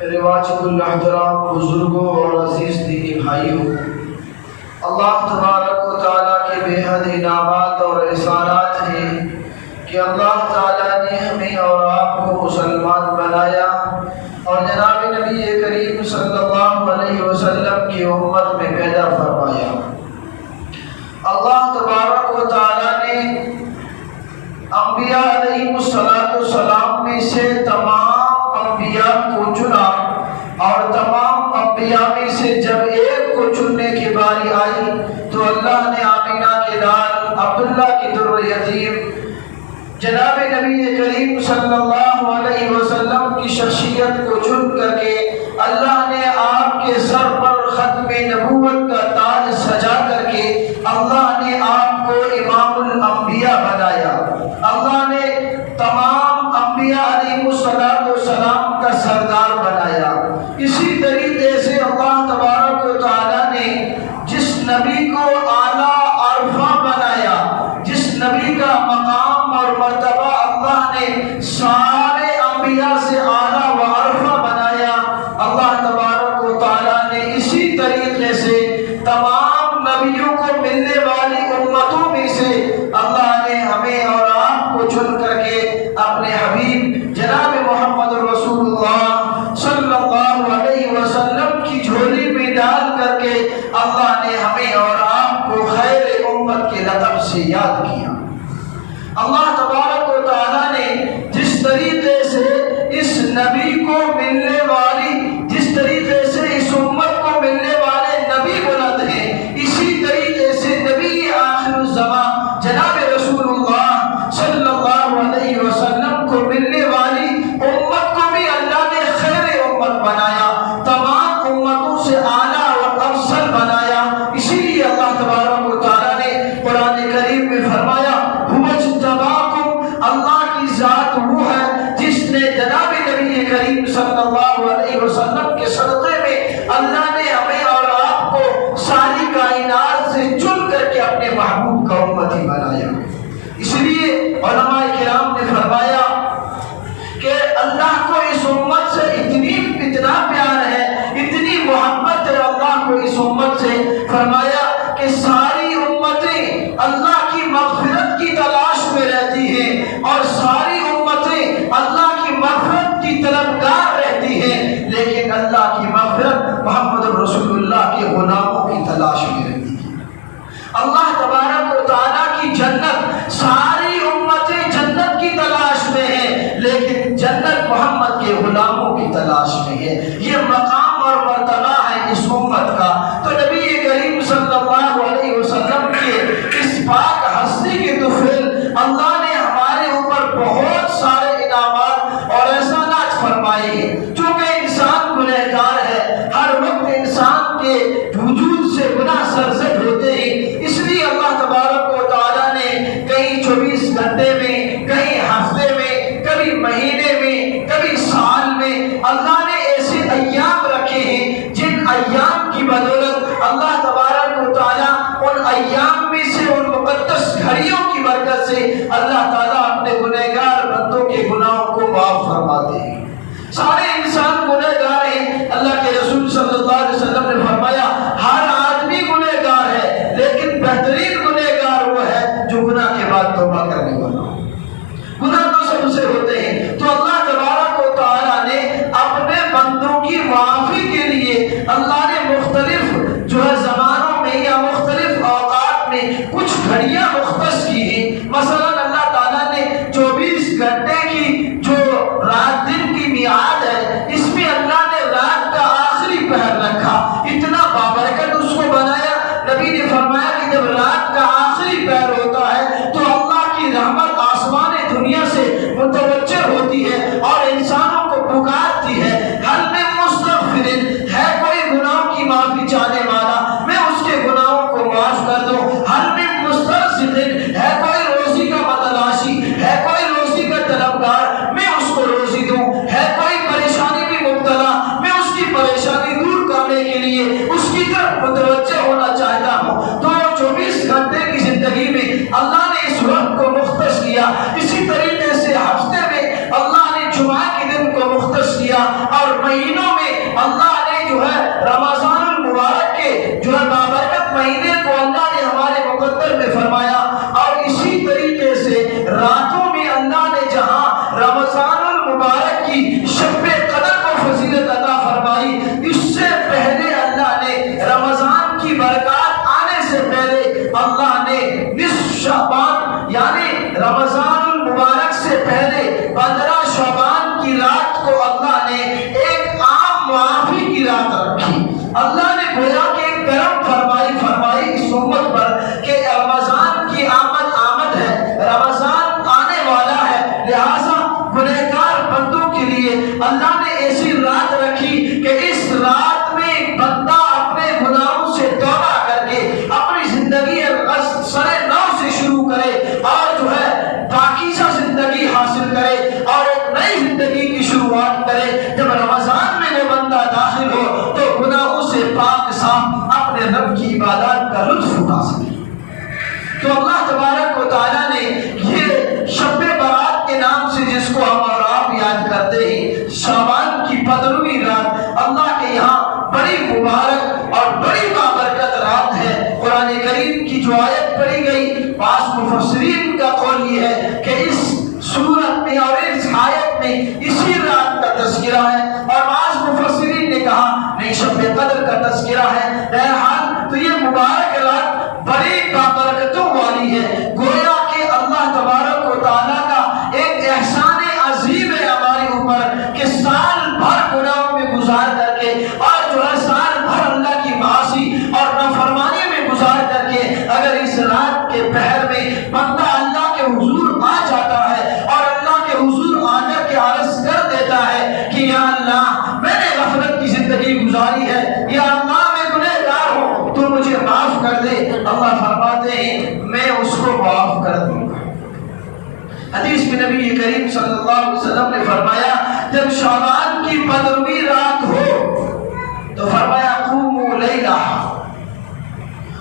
رواجت الاحترام بزرگوں اور عزیز دینی بھائیوں، اللہ تبارک و تعالیٰ کے بے حد انعامات اور احسانات ہیں کہ اللہ تعالیٰ نے ہمیں اور آپ کو مسلمان بنایا اور جناب نبی کریم صلی اللہ علیہ وسلم کی امت میں پیدا فرمایا۔ اللہ تبارک و تعالیٰ نے انبیاء علیہ السلام میں سے تمام انبیاء کو چنا اور تمام انبیاء میں سے جب ایک کو چننے کی باری آئی تو اللہ نے آمینہ کے لال عبداللہ کی در یتیم جناب نبی کریم صلی اللہ علیہ وسلم کی شخصیت کو چن کر کے اللہ نے آپ کے سر پر ختم نبوت کا تاج سجا کر کے اللہ نے آپ کو امام الانبیاء بنایا۔ اللہ نے تمام انبیاء علیہ السلام کا سردار بنایا۔ اسی طریقے سے اللہ تبارک و تعالیٰ نے جس نبی کو اعلیٰ عرفہ بنایا، جس نبی کا مقام اور مرتبہ اللہ نے سارے انبیاء سے اعلیٰ و عرفہ بنایا، اللہ تبارک و تعالیٰ نے اسی طریقے سے تمام نبیوں کو ملنے والی امتوں میں سے اللہ نے ہمیں اور آپ کو چن کر کے اپنے حبیب جناب محمد رسول اللہ صلی اللہ علیہ وسلم کی جھولی میں ڈال کر کے اللہ نے ہمیں اور آپ کو خیر امت کے لقب سے یاد کیا۔ اللہ تبارک و تعالیٰ نے جس طریقے سے اس نبی کو ملنے والی، جس طریقے سے اس امت کو ملنے والے نبی بلند ہیں، اسی طریقے سے نبی آخر الزمان جناب رسول اللہ صلی اللہ علیہ وسلم کو ملنے والی امت کو بھی اللہ نے خیر امت بنایا، تمام امتوں سے اعلیٰ و افضل بنایا۔ اسی لیے اللہ تبارک و تعالیٰ نے قرآن کریم میں فرمایا اللہ کی ذات وہ ہے جس نے جناب نبی کریم صلی اللہ علیہ وسلم کے صدقے میں اللہ نے ہمیں اور آپ کو ساری کائنات سے چن کر کے اپنے محبوب کا امتی بنایا۔ اس لیے علماء کرام نے فرمایا کہ اللہ کو اس امت سے اتنا پیار ہے، اتنی محبت ہے اللہ کو اس امت سے، فرمایا کہ ساری امتیں اللہ کی مغفرت کی تلاش میں رہتی ہیں اور ساری امتیں اللہ کی مغفرت کی طلبگار رہتی ہیں، لیکن اللہ کی مغفرت محمد رسول اللہ کے غلاموں کی تلاش میں رہتی ہے۔ اللہ تبارک و تعالیٰ کی جنت، ساری امتیں جنت کی تلاش میں ہیں، لیکن جنت محمد کے غلاموں کی تلاش میں ہے۔ یہ مقام اور مرتبہ ہے اس امت کا۔ تو نبی کریم صلی اللہ علیہ وسلم کے اس پاک ہستی کے طفیل اللہ نے ہمارے اوپر بہت سارے انعامات اور احسانات فرمائے ہیں۔ چونکہ انسان گنہگار ہے، ہر وقت انسان کے وجود سے گناہ سرزد ہوتے ہیں، اس لیے اللہ تبارک و تعالیٰ نے کئی 24 گھنٹے میں، کئی ہفتے میں، کبھی مہینے میں، کبھی سال میں اللہ نے ایسے ایام رکھے ہیں جن ایام کی بدولت اللہ تبارک و تعالیٰ ان ایام میں سے، ان مقدس گھڑیوں کی برکت سے اللہ تعالیٰ اپنے گنہگار بندوں کے گناہوں کو معاف فرماتے ہیں۔ سارے انسان گنہگار ہیں۔ اللہ کے رسول صلی اللہ علیہ وسلم نے فرمایا ہر آدمی گنہگار ہے، لیکن بہترین گنہگار وہ ہے جو گناہ کے بعد توبہ کرنے والا ہو۔ گناہ تو سب سے ہوتے ہیں، تو اللہ تبارک و تعالیٰ نے اپنے بندوں کی معافی کے لیے اللہ نے مختلف جو ہے زمانوں میں یا مختلف اوقات میں کچھ گھڑیاں مختص کی ہیں۔ مثلا اللہ تعالیٰ نے 24 گھنٹے کی جو رات دن کی میعاد ہے، اس میں اللہ نے رات کا آخری پہر رکھا، اتنا بابرکت اس کو بنایا۔ نبی نے فرمایا کہ جب رات کا آخری پہر ہوتا ہے تو اللہ کی رحمت آسمان دنیا سے متوجہ ہوتی ہے اور انسانوں کو پکارتی ہے، حل من مستغفر، ہے کوئی گناہوں کی معافی چاہنے والا، میں اس کے گناہوں کو معاف کر دوں، حل من مسترزق، ہے کوئی روزی کا مطلب مفسرین کا قول یہ ہے کہ اس سورت میں اور اس آیت میں اسی رات کا تذکرہ ہے، اور بعض مفسرین نے کہا نہیں شب قدر کا تذکرہ ہے۔ بہرحال تو یہ مبارک رات بڑی بابرکتوں والی ہے، گویا کہ اللہ تبارک و تعالیٰ کا ایک احسان عظیم ہے ہمارے اوپر کہ سال بھر گناہوں میں گزار کر کے اور جو ہے سال بھر اللہ کی معاصی اور نافرمانی میں گزار کر کے اگر اس رات کے پہر میں بندہ اللہ کے حضور آ جاتا ہے اور اللہ کے حضور آ کر کے عرض کر دیتا ہے کہ یا اللہ میں نے غفلت کی زندگی گزاری ہے، یا اللہ میں گنہگار ہوں تو مجھے معاف کر دے، اللہ فرماتے ہیں میں اس کو معاف کر دوں گا۔ حدیث میں نبی کریم صلی اللہ علیہ وسلم نے فرمایا جب شعبان کی 15ویں رات ہو تو فرمایا قوموا لیلہ،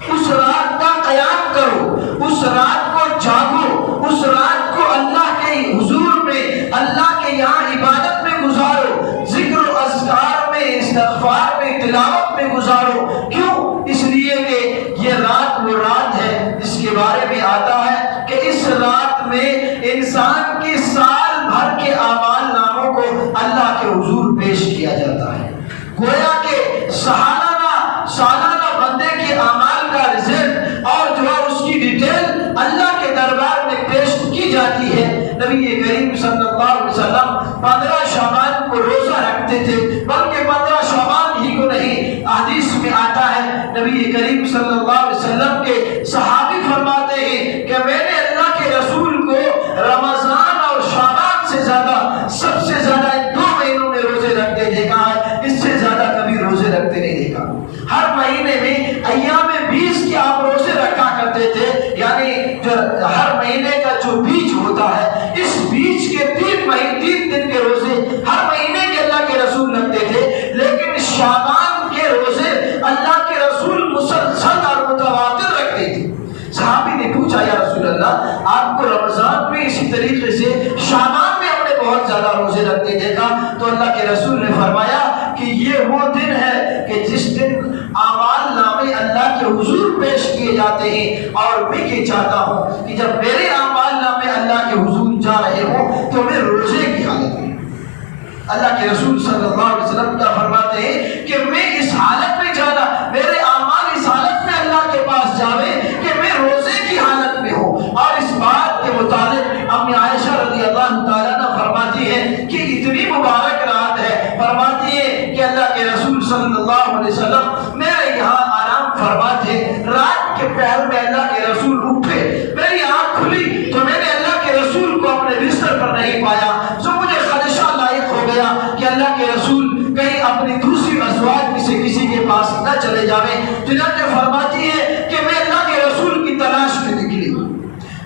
اس رات کا قیام کرو، اس رات کو جاگو، اس رات کو اللہ کے حضور میں اللہ کے یہاں عبادت میں گزارو، ذکر و اذکار میں، استغفار میں، تلاوت میں گزارو۔ کیوں؟ اس لیے کہ یہ رات وہ رات ہے جس کے بارے میں آتا ہے کہ اس رات میں انسان کے سال بھر کے اعمال ناموں کو اللہ کے حضور پیش کیا جاتا ہے۔ گویا کہ سالانہ بندے کے اعمال کا رزلٹ اور جو ہے اس کی ڈیٹیل اللہ کے دربار میں پیش کی جاتی ہے۔ نبی کریم صلی اللہ علیہ وسلم 15 شعبان کو روزہ رکھتے تھے، بلکہ 15 شعبان ہی کو نہیں، حدیث میں آتا ہے نبی کریم صلی اللہ علیہ وسلم کے صحابی فرماتے ہیں کہ میں نے اللہ کے رسول کو رمضان اور شعبان سے زیادہ، سب سے زیادہ ان 2 مہینوں میں روزے رکھتے دیکھا ہے، اس سے زیادہ کبھی روزے رکھتے نہیں دیکھا۔ ہر مہینے میں ایام 20 کے آپ روزے رکھا کرتے تھے، یعنی جو ہر مہینے کا جو بیچ ہوتا ہے اس بیچ کے 3 دن کے روزے ہر مہینے کے اللہ کے رسول رکھتے تھے، لیکن شعبان کے روزے اللہ کے رسول مسلسل اور متواتر رکھتے تھے۔ صحابی نے پوچھا یا رسول اللہ آپ کو رمضان میں اسی طریقے سے شعبان میں ہم نے بہت زیادہ روزے رکھتے دیکھا، تو اللہ کے رسول نے فرمایا کہ یہ وہ دن ہے کہ جس دن اعمال نامے اللہ کے حضور پیش کیے جاتے ہیں، اور میں یہ چاہتا ہوں کہ جب میرے اعمال نامے اللہ کے حضور جا رہے ہوں تو میں روزے کی حالت میں، اللہ کے رسول صلی اللہ علیہ وسلم کیا فرماتے ہیں کہ میں اس حالت میں جانا، میرے اعمال اس حالت میں اللہ کے پاس جاوے کہ میں روزے کی حالت میں ہوں۔ اور اس بات کے مطابق امی عائشہ رضی اللہ تعالیٰ عنہ فرماتی ہے کہ اتنی مبارک رات ہے، فرماتی ہے کہ اللہ کے رسول صلی اللہ علیہ وسلم میرے یہاں آرام فرماتے، رات کے پہر میں اللہ کے رسول اٹھے، میری آنکھ کھلی تو میں نے اللہ کے رسول کو اپنے بستر پر نہیں پایا، سو مجھے خدشہ لاحق ہو گیا کہ اللہ کے رسول کہیں اپنی دوسری ازواج میں سے کسی کے پاس نہ چلے جاویں۔ چنانچہ فرماتی ہے کہ میں اللہ کے رسول کی تلاش میں نکلی،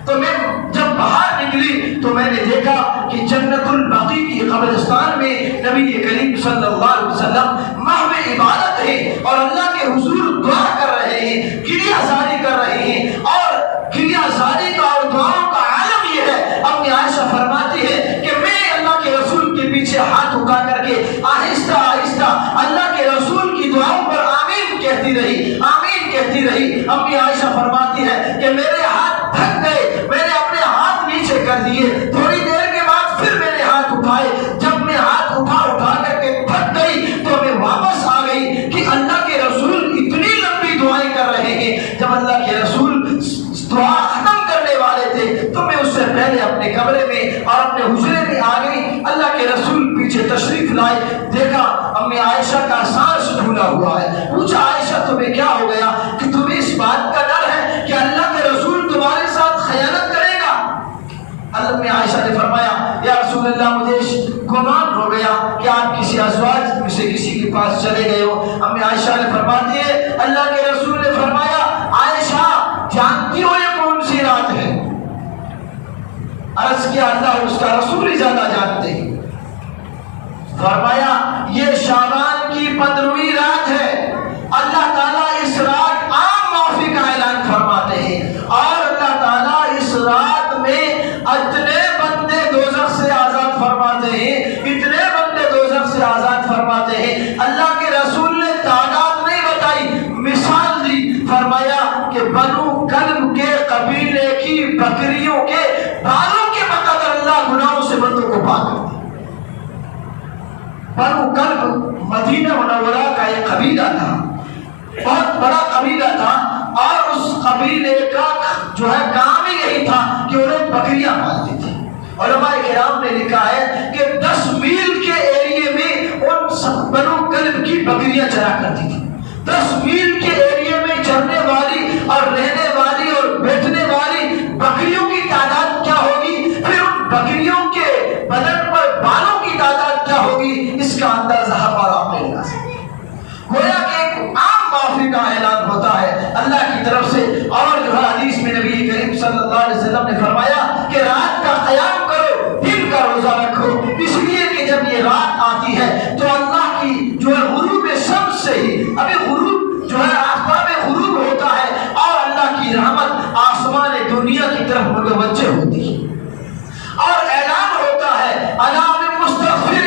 تو میں جب باہر نکلی تو میں نے دیکھا کہ جنت البقیع کی قبرستان میں نبی کریم صلی اللہ علیہ وسلم محو عبادت ہے اور اللہ کے حضور دعا کر رہے ہیں، گریہ زاری کر رہے ہیں، اور گریہ زاری کا اور دعاؤں کا عالم یہ ہے۔ امی عائشہ فرماتی ہے کہ میں اللہ کے رسول کے پیچھے ہاتھ اٹھا کر کے آہستہ آہستہ اللہ کے رسول کی دعاؤں پر آمین کہتی رہی، آمین کہتی رہی۔ امی عائشہ فرماتی ہے کہ میرے ہاتھ تھک گئے، میں نے اپنے ہاتھ نیچے کر دیے، تھوڑی دیر کے بعد پھر میں نے ہاتھ اٹھائے، جب میں ہاتھ اٹھا کر کے تھک گئی تو میں واپس آ گئی کہ اللہ کے رسول اتنی لمبی دعائیں کر رہے ہیں۔ جب اللہ کے رسول دعا ختم کرنے والے تھے تو میں اس سے پہلے اپنے کمرے میں اور اپنے حجرے میں آ گئی، اللہ کے رسول پیچھے تشریف لائے، دیکھا امی عائشہ کا سانس پھولا ہوا ہے، پوچھا عائشہ تمہیں کیا ہو گیا کہ تمہیں اس بات کا ڈر ہے کہ اللہ کے رسول تمہارے ساتھ خیانت کرے گا؟ امی عائشہ نے فرمایا یا رسول اللہ مجھے گمان ہو گیا کہ آپ کسی ازواج میں سے کسی کے پاس چلے گئے ہو۔ امی عائشہ نے فرماتی ہے اللہ کے رسول نے فرمایا عائشہ جانتی ہو یہ کون سی رات ہے؟ عرض کیا اللہ اور اس کا رسول ہی زیادہ جانتے ہیں۔ فرمایا یہ شعبان کی 15ویں رات ہے، اللہ تعالیٰ اس رات عام معافی کا اعلان فرماتے ہیں، اور اللہ تعالیٰ اس رات میں اتنے بندے دوزخ سے آزاد فرماتے ہیں، اتنے بندے دوزخ سے آزاد فرماتے ہیں۔ اللہ کے رسول نے تعداد نہیں بتائی، مثال دی، فرمایا کہ بنو کلب کے قبیلے کی کی بکریوں کے بالوں کے بقدر اللہ گناہوں سے بندوں کو پاک کرتا ہے۔ بنو کلب مدینہ منورہ کا ایک قبیلہ تھا، بہت بڑا قبیلہ تھا، اور اس قبیلے کا جو ہے کام ہی یہی تھا کہ وہ لوگ بکریاں پالتے تھے۔ علماء کرام نے لکھا ہے کہ 10 میل کے ایریے میں ان بنو کلب کی بکریاں چرا کرتی تھی۔ 10 میل کے ایریے میں چرنے والی اور رہنے والی اور بیٹھنے والی بکریوں کی تعداد کیا ہوگی، پھر ان بکریوں کے بدن پر بالوں کی تعداد کیا ہوگی، اس کا اندازہ ہمارا آپ نہیں لگا سکتے۔ گویا کہ ایک عام معافی کا اعلان ہوتا ہے اللہ کی طرف سے، اور جو ہے حدیث میں نبی کریم صلی اللہ علیہ وسلم نے فرمایا کہ رات کا قیام کرو، دن کا روزہ رکھو، اس لیے کہ جب یہ رات آتی ہے تو اللہ کی جو ہے غروب شمس سے ہی، ابھی غروب جو ہے آفتاب غروب ہوتا ہے اور اللہ کی رحمت آسمان دنیا کی طرف متوجہ ہوتی ہے، اور اعلان ہوتا ہے الا من مستغفر،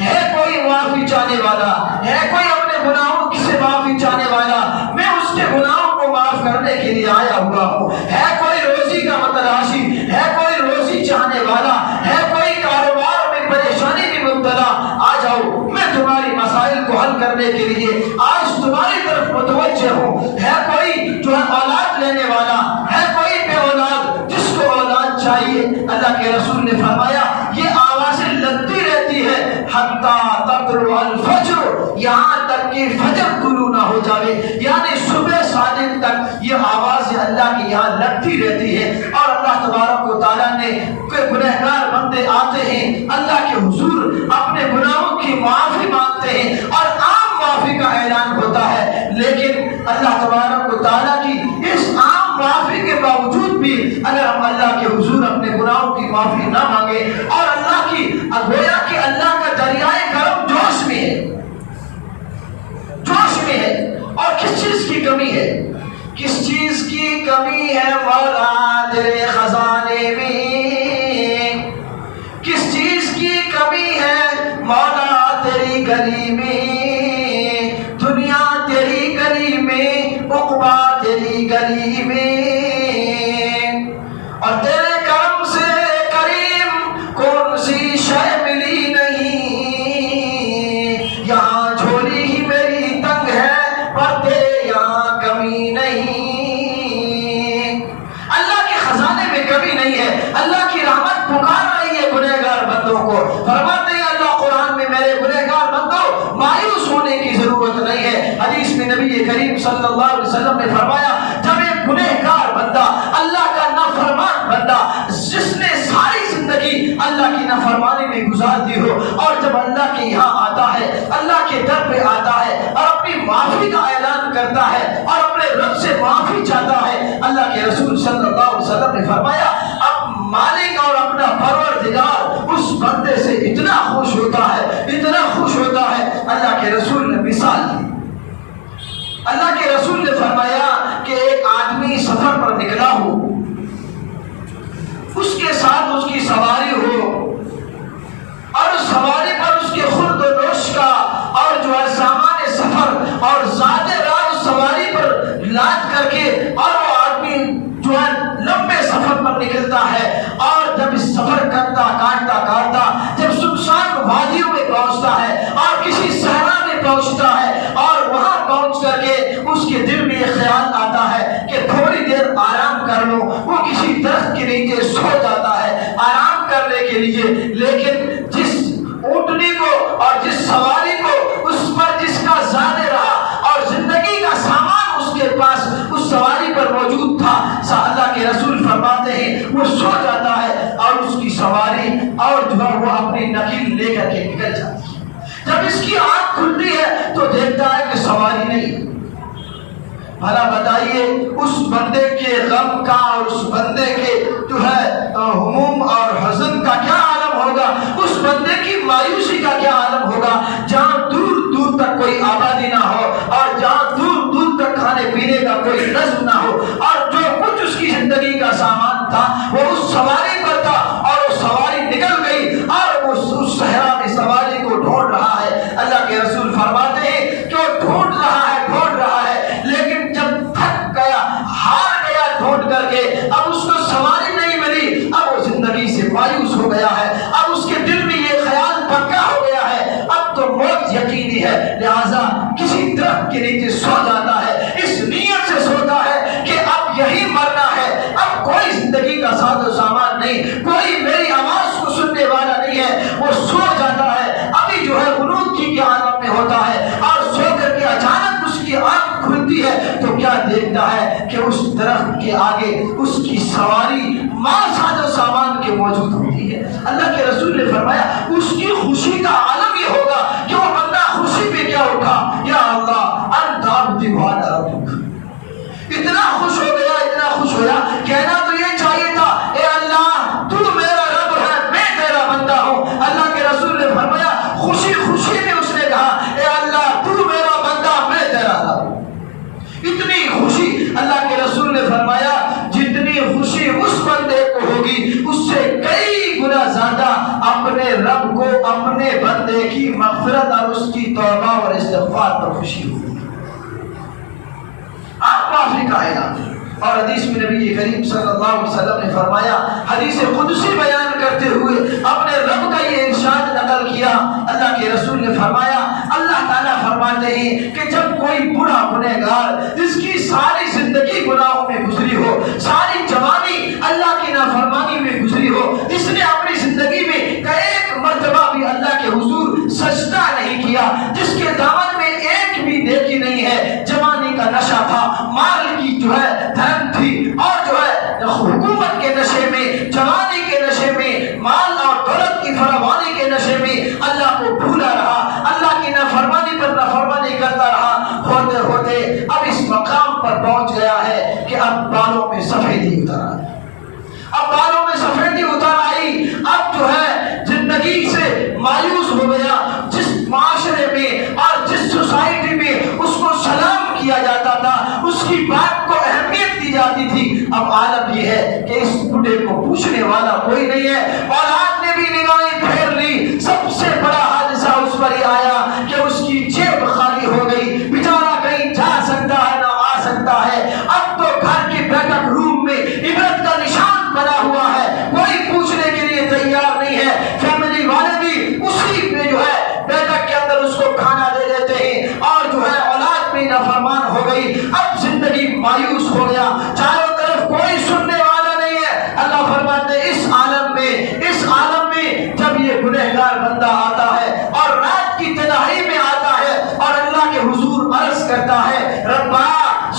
ہے کوئی معافی چاہنے والا، ہے کوئی اپنے گناہوں سے معافی چاہنے والا، میں اس کے گناہوں کو معاف کرنے کے لیے آیا ہوا ہوں، ہے کوئی روزی کا متلاشی، ہے کوئی روزی چاہنے والا، ہے کوئی کاروبار میں پریشانی میں مبتلا، آ جاؤ، میں تمہاری مسائل کو حل کرنے کے لیے آج تمہاری طرف متوجہ ہوں، ہے کوئی جو ہے اولاد لینے والا، ہے کوئی بے اولاد جس کو اولاد چاہیے، اللہ کے رسول نے فرمایا یہ آوازیں لگتی رہتی ہے حتی تطلع الفجر، یہاں تک کہ فجر طلوع نہ ہو جائے، یعنی صبح صادق تک یہ آواز اللہ کی یہاں لگتی رہتی ہے، اور اللہ تبارک و تعالیٰ نے گنہگار بندے آتے ہیں اللہ کے حضور، اپنے گناہوں کی معافی مانگتے ہیں اور عام معافی کا اعلان ہوتا ہے، لیکن اللہ تبارک و تعالیٰ کی اس عام معافی کے باوجود بھی اگر ہم اللہ کے حضور اپنے گناہوں کی معافی نہ مانگے، اور اللہ کی گویا کہ اللہ کا دریائے کرم جوش میں ہے، جوش میں ہے، اور کس چیز کی کمی ہے، کس چیز کی کمی ہے مولا تیرے خزانے میں، کس چیز کی کمی ہے مولا تیری گلی میں، دنیا تیری گلی میں، عقبہ تیری گلی میں، اور تیرے کرم سے کریم کون سی شے ملی نہیں، یہاں جھولی ہی میری تنگ ہے پر تیرے یہاں کمی نہیں، اللہ کے خزانے میں کمی نہیں ہے، اللہ کی رحمت پکار رہی ہے گنہگار بندوں کو، فرماتے ہیں اللہ قرآن میں میرے گنہگار بندوں مایوس ہونے کی ضرورت نہیں ہے، حدیث میں نبی کریم صلی اللہ علیہ وسلم نے فرمایا جب ایک گنہگار بندہ، اللہ کا نافرمان بندہ جس نے ساری زندگی اللہ کی نافرمانی میں گزار دی ہو، اور جب اللہ کے یہاں آتا ہے، اللہ کے در پہ آتا ہے اور اپنی معافی کا اعلان کرتا ہے اور اپنے رب سے معافی چاہتا ہے، اللہ کے رسول صلی اللہ علیہ وسلم نے فرمایا اب مالک اور اپنا پروردگار اس بندے سے اتنا خوش ہوتا ہے، اتنا خوش ہوتا ہے، اللہ کے رسول نے مثال دی، اللہ کے رسول نے فرمایا کہ ایک آدمی سفر پر نکلا ہو، اس کے ساتھ اس کی سواری ہو، اور اس سواری پر اس کے خورد و نوش کا اور جو ہے سامان سفر اور زاد راہ اس سواری پر لاد کر کے، اور وہ آدمی جو ہے لمبے سفر پر نکلتا ہے، اور جب اس سفر کرتا کاٹتا جب سنسان وادیوں میں پہنچتا ہے اور کسی صحرا میں پہنچتا ہے، اور وہاں پہنچ کر کے اس کے دل میں یہ خیال آتا ہے کہ تھوڑی دیر آرام کر لوں، وہ کسی درخت کے نیچے سو جاتا ہے آرام کرنے کے لیے، لیکن جس اونٹنی کو اور جس سواری کو اس پر جس کا زادے رہا اور زندگی کا سامان اس کے پاس اس سواری پر موجود تھا، اللہ کے رسول فرماتے ہیں وہ سو جاتا ہے اور اس کی سواری اور جو ہے وہ اپنی نکیل لے کر کے نکل جاتی ہے، جب اس کی آنکھ کھلتی ہے تو دیکھتا ہے کہ سواری نہیں، بھلا بتائیے اس بندے کے غم کا اور اس بندے کے جو ہے ہموم اور حزن کا کیا عالم ہوگا، اس بندے کی مایوسی کا کیا عالم ہوگا، جہاں دور دور تک کوئی آبادی نہ ہو اور جہاں دور دور تک کھانے پینے کا کوئی نظم نہ ہو، اور جو کچھ اس کی زندگی کا سامان تھا وہ اس سواری پر تھا، اور وہ سواری نکل گئی اور وہ اس صحرا میں سواری کو ڈھونڈ رہا ہے، اللہ کے رسول فرماتے ہیں کہ وہ ڈھونڈ رہا ہے، لیکن جب تھک گیا ہار گیا ڈھونڈ کر کے، اب اس کو سواری موجود ہوتی ہے. اللہ کے رسول نے فرمایا اس کی خوشی کا عالم یہ ہوگا کہ وہ بندہ خوشی پہ کیا اٹھا, یا اللہ انت عبدی وانا ربک. اتنا خوش ہو گیا, اتنا خوش ہوا, کہنا تو یہ چاہیے تھا اے اللہ تو میرا رب ہے, میں تیرا بندہ ہوں. اللہ کے رسول نے فرمایا خوشی خوشی میں اس نے کہا اے اللہ تو میرا بندہ, میں تیرا رب. اتنی خوشی. اللہ کے رسول نے فرمایا جتنی خوشی اس بندے کو ہوگی اس سے کئی گنا زیادہ اپنے رب کو اپنے بندے کی مغفرت اور اس کی توبہ اور استغفار پر خوشی ہوگی. آپ معافی کا اعلان. اور حدیث میں نبی کریم صلی اللہ علیہ وسلم نے فرمایا, حدیث قدسی بیان کرتے ہوئے اپنے رب کا یہ ارشاد نقل کیا. اللہ کے رسول نے فرمایا اللہ تعالیٰ فرماتے ہیں کہ جب کوئی برا گنہگار جس کی ساری زندگی گناہوں میں گزری ہو, ساری جوانی اللہ کی نافرمانی میں گزری ہو, جس نے اپنی زندگی میں ایک مرتبہ بھی اللہ کے حضور سجدہ نہیں کیا, جس کے دامن میں ایک بھی نیکی نہیں ہے, جوانی کا نشہ تھا, مال کی جو ہے دھن تھی, اور جو ہے حکومت کے نشے میں, جوانی کے نشے میں, مال اور دولت کی فراوانی کے نشے میں اللہ کو بھولا رہا, اللہ کی نافرمانی پر نافرمانی کرتا رہا, ہوتے ہوتے اب اس مقام پر پہنچ گیا ہے کہ اب بالوں میں سفیدی اتر آئی. اب بالوں میں سفیدی اتر آئی, اب جو ہے زندگی سے مایوس ہو گیا. جس معاشرے میں اور جس سوسائٹی میں اس کو سلام کیا جاتا تھا, اس کی بات کو اہمیت دی جاتی تھی, اب عالم یہ ہے کہ اس بوڑھے کو پوچھنے والا کوئی نہیں ہے. اولاد نے بھی نگاہیں پھیر لی. سب سے بڑا حادثہ اس پر ہی آیا کہ اس کی جیب خالی ہو گئی, بیچارہ کہیں جا سکتا ہے نہ آ سکتا ہے. اب تو گھر کے بیٹھک روم میں عبرت کا نشان بنا ہوا ہے, کوئی پوچھنے کے لیے تیار نہیں ہے. فیملی والے بھی اسی میں جو ہے بیٹھک کے اندر اس کو کھانا دے دیتے ہیں, اور جو ہے اولاد بھی نافرمان ہو گئی. اب زندگی مایوس ہو گیا, چاروں طرف کوئی سننے والا نہیں ہے. اللہ فرماتے اس عالم میں جب یہ گنہگار بندہ آتا ہے اور رات کی تنہائی میں آتا ہے اور اللہ کے حضور عرض کرتا ہے ربا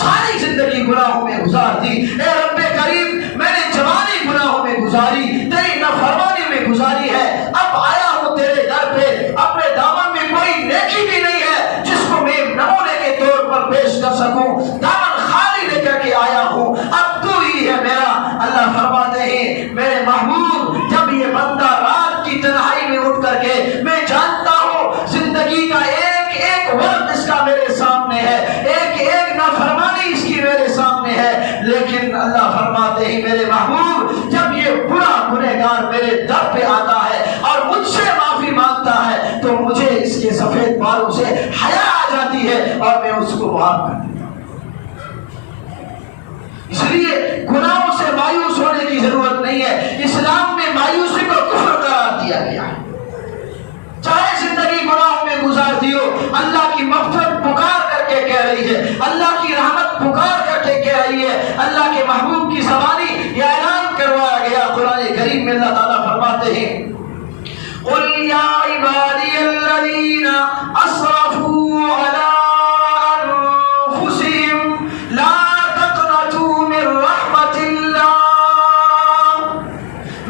ساری زندگی گناہوں میں گزار دی, اے رب کریم میں نے جوانی گناہوں میں گزاری, تیری نافرمانی میں گزاری ہے, اب آیا ہوں تیرے در پہ, اپنے دامن میں کوئی نیکی بھی نہیں ہے جس کو میں نمونے کے طور پر پیش کر سکوں, دامن خالی لے کر کے آیا ہوں, اب تو ہی ہے میرا. اللہ فرماتے ہیں میرے محبوب جب یہ بندہ رات کی تنہائی میں اٹھ کر کے, میں جانتا ہوں زندگی کا ایک ایک وقت اس کا میرے سامنے ہے, ایک ایک نافرمانی اس کی میرے سامنے ہے, لیکن اللہ فرماتے ہیں میرے محبوب جب یہ برا گنہگار میرے در پہ آتا ہے اور مجھ سے معافی مانگتا ہے تو مجھے اس کے سفید بالوں سے حیا آ جاتی ہے اور میں اس کو معاف کر دیتا ہوں. اس لیے گناہوں سے مایوس ہونے کی ضرورت نہیں ہے. اسلام میں مایوسی کو کفر قرار دیا گیا ہے. چاہے زندگی گناہوں میں گزار دیو, اللہ کی مغفرت پکار کر کے کہہ رہی ہے, اللہ کی رحمت پکار کر کے کہہ رہی ہے. اللہ کے محبوب کی زبانی یہ اعلان کروایا گیا. قرآن کریم میں اللہ تعالیٰ فرماتے ہیں قُلْ يَا عِبَادِيَ الَّذِينَ أَسْرَفُوا عَلَىٰ أَنفُسِهِمْ لَا تَقْنَطُوا مِن رَحْمَةِ اللَّهِ.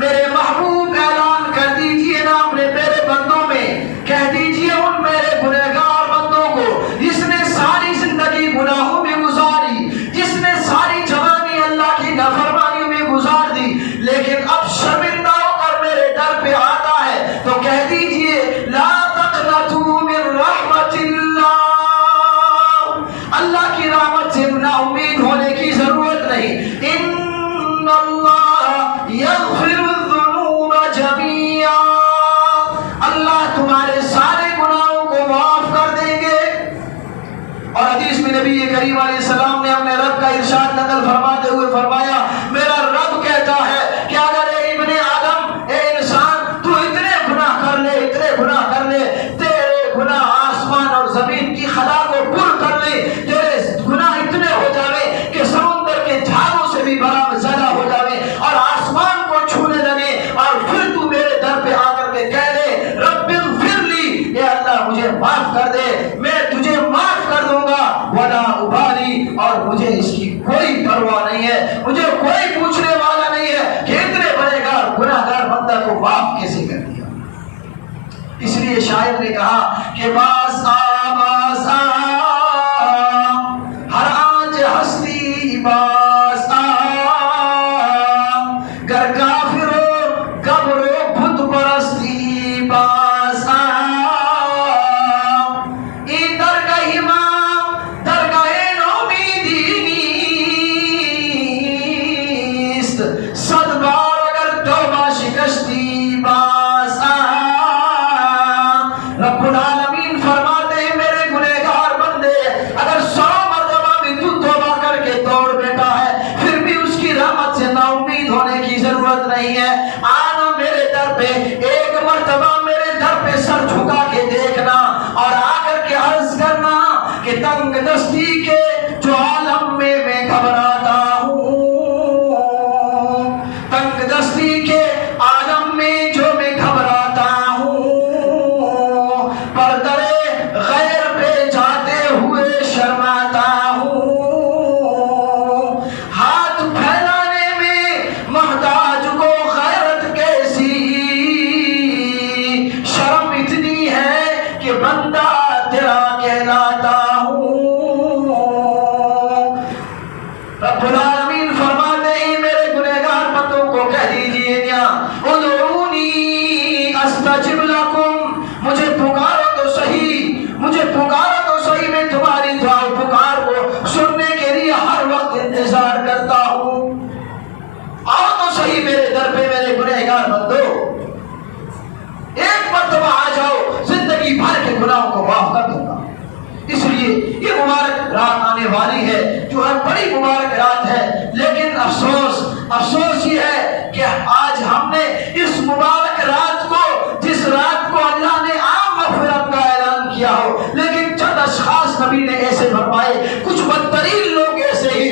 میرے محبوب اعلان کر دیجئے نا اپنے میرے بندوں میں, کہہ دیجئے ان میرے گنہگار بندوں کو جس نے ساری زندگی گناہوں میں گزاری, جس نے ساری جوانی اللہ کی نافرمانیوں میں گزار دی, لیکن اب شرمندہ ہو کر میرے در پہ آتا ہے تو کہہ دیجئے لا تقنطوا من رحمت اللہ. اللہ کی رحمت سے نا امید ہونے کی ضرورت نہیں. ان اللہ یغفر الذنوب جميعا, اللہ تمہارے سارے گناہوں کو معاف کر دیں گے. اور حدیث میں نبی کریم علیہ السلام نے اپنے رب کا ارشاد نقل فرماتے ہوئے فرمایا میرا رب کہتا ہے کہ اگر اے ابن آدم, اے انسان, تو اتنے گناہ کر لے, تیرے گناہ آسمان اور زمین کی خلا کو پر کر لے, تیرے گناہ اتنے ہو جاوے کہ سمندر کے جھاگوں سے بھی بڑا زیادہ ہو جاوے اور آسمان کو چھونے لیے شاعر نے کہا کہ باز آ ہر آنچ ہستی باز آ گر کافرو قبرو بت پرستی باز آ این درگاہ ما درگاہ نومیدی نیست صد بار اگر توبہ شکستی باز آ رب العالمین فرماتے ہیں میرے گنہگار بندے اگر 100 مرتبہ بھی تو توبہ کر کے توڑ بیٹا ہے پھر بھی اس کی رحمت سے نا امید ہونے کی ضرورت نہیں ہے. آنا میرے در پہ ایک مرتبہ میرے در پہ سر جھکا کے دیکھنا اور آ کر کے عرض کرنا کہ تنگ دستی کے جو عالم میں گھبراتا ہوں، تنگ دستی کے عالم میں جو میں گھبراتا ہوں، پردرے غیر پہ جاتے ہوئے شرماتا ہوں، ہاتھ پھیلانے میں محتاج کو غیرت کیسی، شرم اتنی ہے کہ بندہ تیرا کہلاتا ہوں. رب العالمین فرماتے ہیں میرے گنہگار بندوں کو کہہ دیجئے نا ادعونی استجب لکم، مجھے پکارو تو صحیح، مجھے پکارو تو صحیح، میں تمہاری دعا پکار کو سننے کے لیے ہر وقت انتظار کرتا ہوں. آؤ تو صحیح میرے در پہ میرے گنہگار بندو، ایک مرتبہ آ جاؤ، زندگی بھر کے گناہوں کو معاف کر دوں گا. اس لیے یہ مبارک رات آنے والی ہے جو ہے بڑی مبارک رات ہے، لیکن افسوس یہ ہے کہ آج ہم نے اس مبارک رات کو، جس رات کو اللہ نے عام مغفرت کا اعلان کیا ہو، لیکن چند اشخاص نبی نے ایسے فرمائے، کچھ بدترین لوگ ایسے ہی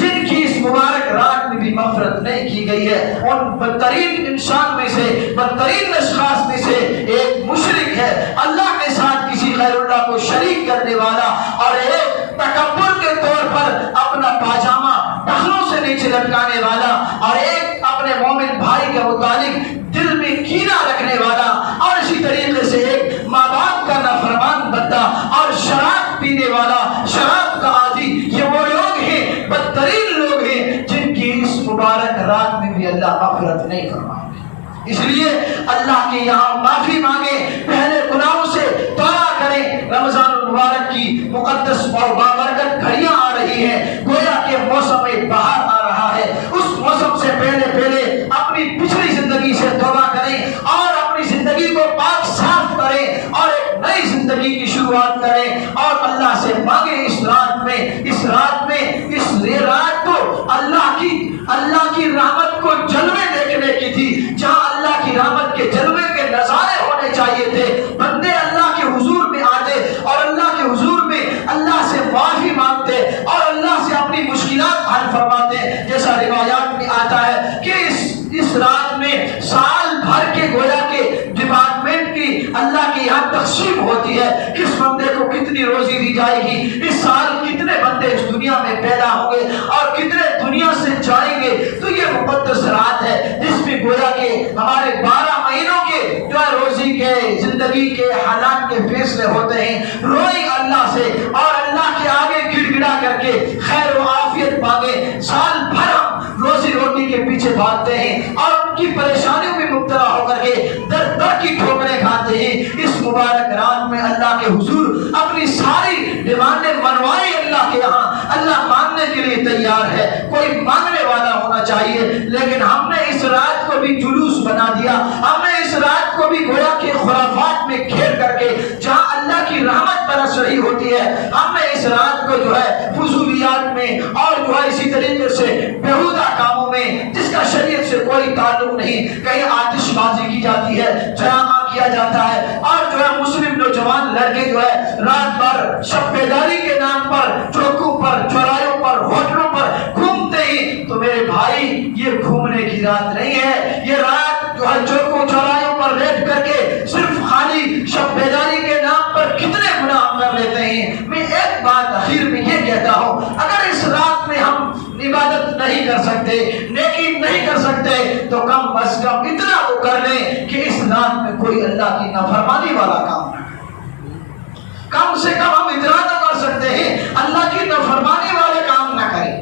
جن کی اس مبارک رات میں بھی مغفرت نہیں کی گئی ہے. ان بدترین انسان میں سے، بدترین اشخاص میں سے ایک مشرک ہے، اللہ کے ساتھ کسی غیر اللہ کو شریک کرنے والا، اور ایک تکبر کے طور پر اپنا پاجامہ ٹخنوں سے نیچے لٹکانے والا، اور ایک اپنے مومن بھائی کے متعلق دل میں کینہ رکھنے والا، اور اسی طریقے سے ایک ماں باپ کا نافرمان بندہ اور شراب پینے والا، شراب کا عادی. یہ وہ لوگ ہیں، بدترین لوگ ہیں جن کی اس مبارک رات میں بھی اللہ مغفرت نہیں فرمائے. اس لیے اللہ کے یہاں معافی مانگے، پہلے گناہوں سے توبہ کریں. رمضان المبارک کی مقدس اور بابرکت گھڑیاں آ رہی ہیں، گویا کہ موسم بہار آ رہا ہے. اس موسم سے پہلے اپنی پچھلی زندگی سے توبہ کریں اور اپنی زندگی کو پاک صاف کریں اور ایک نئی زندگی کی شروعات کریں، اور اللہ سے مانگیں اس رات تو اللہ کی رحمت کو جلوے دیکھنے کی تھی. جہاں اللہ کی رحمت کے جلوے کے نظارے ہونے چاہیے تھے، بندے اللہ کے حضور میں آتے اور اللہ کے حضور میں اللہ سے معافی مانگتے اور اللہ سے اپنی مشکلات حل فرماتے. جیسا روایات میں آتا ہے کہ اس رات میں سال بھر کے گویا کے ڈپارٹمنٹ کی اللہ کے یہاں تقسیم ہوتی ہے، کس بندے کو کتنی روزی دی جائے گی، اس سال کتنے بندے اس دنیا میں پیدا ہوں گے اور کتنے دنیا سے جائیں گے. تو یہ مقدس رات ہے جس میں گویا کہ ہمارے 12 مہینوں کے جو ہے روزی کے، زندگی کے حالات کے فیصلے ہوتے ہیں. روئیں اللہ سے اور اللہ کے آگے گڑ گڑا کر کے خیر و عافیت مانگے. سال بھر ہم روزی روٹی کے پیچھے بھاگتے ہیں اور ان کی پریشانیوں میں مبتلا ہو کر کے در در کی ٹھوکریں کھاتے ہیں. اس مبارک رات میں اللہ کے حضور اپنی ساری ڈیمانڈیں منوائی. اللہ کے یہاں اللہ مانگنے کے لیے تیار ہے، کوئی مانگنے والا ہونا چاہیے. لیکن ہم نے اس رات کو بھی جلوس بنا دیا، ہم نے اس رات کو بھی گویا کہ خرافات میں گھیر کر کے جہاں اللہ کی رحمت برس رہی ہوتی ہے، ہم نے اس رات کو جو ہے فضولیات میں اور جو ہے اسی طریقے سے بیہودہ کاموں میں جس کا شریعت سے کوئی تعلق نہیں، کہیں آتش بازی کی جاتی ہے، ڈرامہ کیا جاتا ہے، اور جو ہے مسلم نوجوان لڑکے جو ہے رات بھر شب بیداری کے نام پر چوکوں پر، چوراہوں پر، ہوٹلوں پر گھومتے ہی. تو میرے بھائی یہ گھومنے کی رات نہیں ہے، یہ رات جو ہے چوکوں چوراہوں پر بیٹھ کر کے صرف خالی شب بیداری کے نام پر کتنے گناہ کر لیتے ہیں. میں ایک بات آخر میں یہ کہتا ہوں، اگر اس رات میں ہم عبادت نہیں کر سکتے، نیکی نہیں کر سکتے، تو کم از کم اتنا تو کر لیں کہ اس رات میں کوئی اللہ کی نافرمانی والا کام نہ کرے۔ کم سے کم ہم اتنا نہ کر سکتے ہیں اللہ کی نافرمانی والے کام نہ کریں۔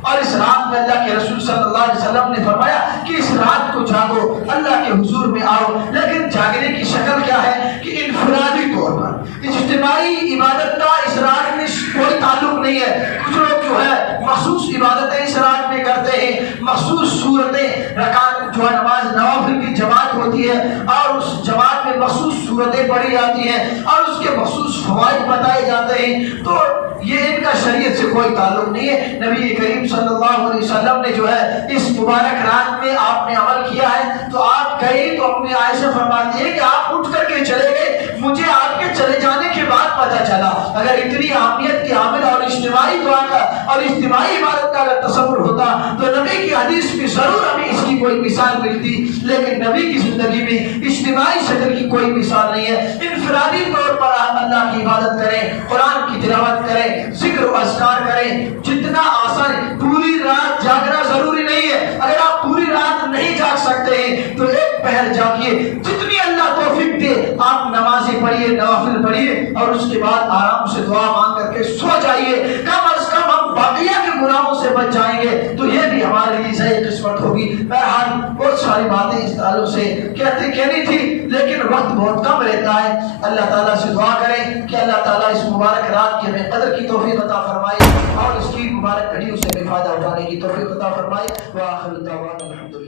اور اس رات میں اللہ کے رسول صلی اللہ علیہ وسلم نے فرمایا کہ اس رات کو جاگو، اللہ کے حضور میں آؤ، لیکن جاگنے کی شکل کیا ہے کہ انفرادی طور پر، اجتماعی عبادت کا اس رات میں کوئی تعلق نہیں ہے۔ کچھ لوگ جو ہے مخصوص عبادتیں اس رات میں کرتے ہیں، مخصوص صورتیں، رکعت جو ہے نماز نوافل کی جماعت ہوتی ہے اور اس جماعت میں مخصوص صورتیں پڑھی جاتی ہیں اور اس کے مخصوص فوائد بتائے جاتے ہیں، تو یہ ان کا شریعت سے کوئی تعلق نہیں ہے۔ نبی کریم صلی اللہ علیہ وسلم نے جو ہے اس مبارک رات میں آپ نے عمل کیا ہے، تو آپ گئے تو اپنی عائشہ فرماتی ہے کہ آپ اٹھ کر کے چلے گئے، مجھے آپ کے چلے جانے کے بعد پتہ چلا۔ اگر اتنی اہمیت کی حامل اور اجتماعی دعا کا اور اجتماعی عبادت کا اگر تصور ہوتا تو نبی کی حدیث میں ضرور ہمیں اس کی کوئی مثال ملتی، لیکن نبی کی زندگی میں اجتماعی شکل کی کوئی مثال نہیں ہے۔ انفرادی طور پر آپ اللہ کی عبادت کریں، قرآن کی تلاوت کریں، ذکر و اذکار کریں، جتنا آسان ہے۔ پوری رات جاگنا ضروری نہیں ہے، اگر آپ پوری رات نہیں جاگ سکتے ہیں تو ایک پہر جاگیے، جتنی اللہ توفیق دے آپ نمازیں پڑھیے، نوافل پڑھیے اور اس کے بعد آرام سے دعا مانگ کر کے سو جائیے۔ کم از کم ہم باقیہ کے گناہوں سے بچ جائیں گے تو یہ بھی ہمارے لیے صحیح قسمت ہوگی۔ بہرحال بہت ساری باتیں اس تعلق سے کہنی تھی، لیکن وقت بہت کم رہتا ہے۔ اللہ تعالیٰ سے دعا کریں کہ اللہ تعالیٰ اس مبارک رات کے ہمیں قدر کی توفیق عطا فرمائے اور اس کی مبارک گھڑیوں سے بے فائدہ اٹھانے کی توفیق عطا فرمائے۔ وآخر دعوانا الحمدللہ۔